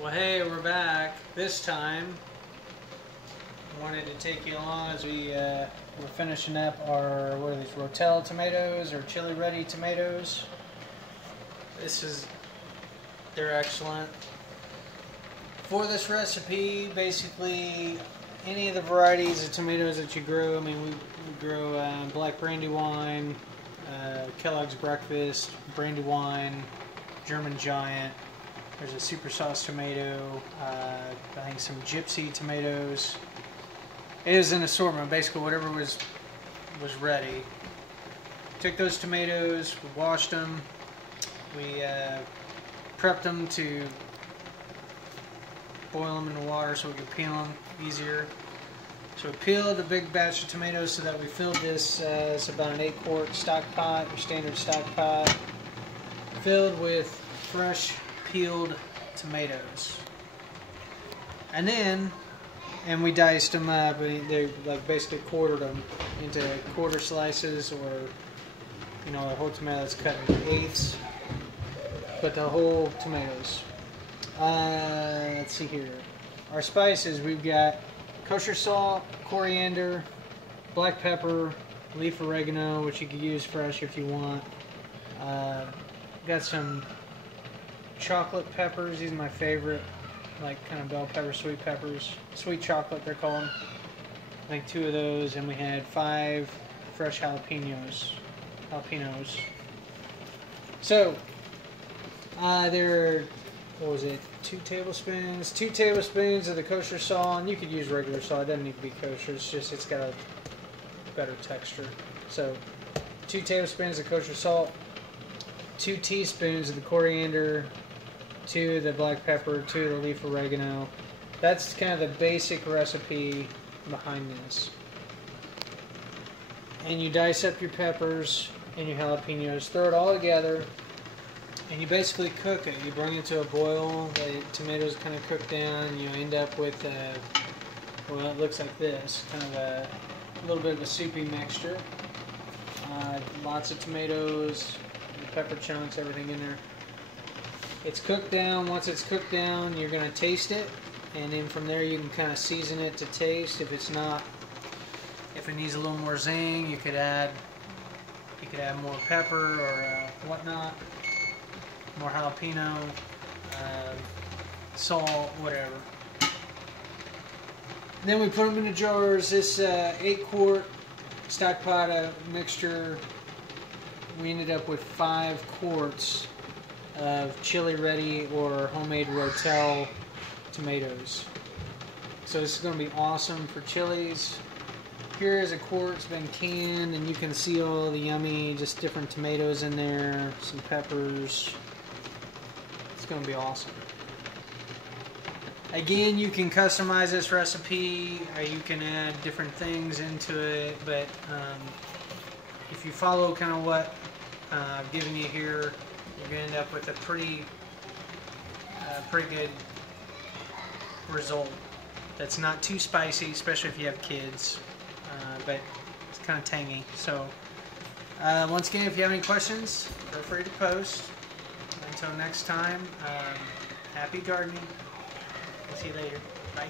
Well, hey, we're back. This time, I wanted to take you along as we're finishing up our, what are these, Rotel tomatoes or chili ready tomatoes. They're excellent. For this recipe, basically, any of the varieties of tomatoes that you grow, I mean, we grow black brandywine, Kellogg's Breakfast, brandywine, German Giant. There's a super sauce tomato, I think some gypsy tomatoes. It is an assortment, basically whatever was ready. Took those tomatoes, we washed them, we prepped them to boil them in the water so we could peel them easier. So we peeled a big batch of tomatoes so that we filled this, it's about an 8-quart stock pot, your standard stock pot, filled with fresh peeled tomatoes. And we diced them up. They like basically quartered them into quarter slices, or a whole tomato that's cut into eighths, but the whole tomatoes. Let's see here. Our spices, we've got kosher salt, coriander, black pepper, leaf oregano, which you could use fresh if you want. Got some chocolate peppers. These are my favorite, like kind of bell pepper, sweet peppers. Sweet chocolate, they're called. I think 2 of those, and we had 5 fresh jalapenos. So, they're, what was it, 2 tablespoons? 2 tablespoons of the kosher salt, and you could use regular salt. It doesn't need to be kosher. It's got a better texture. So, 2 tablespoons of kosher salt, 2 teaspoons of the coriander, 2 of the black pepper, 2 of the leaf oregano. That's kind of the basic recipe behind this. And you dice up your peppers and your jalapenos, throw it all together, and you basically cook it. You bring it to a boil, the tomatoes kind of cook down, you end up with, well, it looks like this, kind of a little bit of a soupy mixture. Lots of tomatoes, pepper chunks, everything in there. It's cooked down. Once it's cooked down, you're going to taste it, and then from there you can kind of season it to taste. If it needs a little more zing, you could add more pepper or whatnot, more jalapeno, salt, whatever. Then we put them in the jars. This 8-quart stock pot mixture, we ended up with 5 quarts of chili ready or homemade Rotel tomatoes. So this is going to be awesome for chilies. Here is a quart, it's been canned, and you can see all the yummy, just different tomatoes in there, some peppers. It's going to be awesome. Again, you can customize this recipe, or you can add different things into it, but if you follow kind of what I've given you here, you're going to end up with a pretty good result. That's not too spicy, especially if you have kids, but it's kind of tangy. So, once again, if you have any questions, feel free to post. Until next time, happy gardening. I'll see you later. Bye.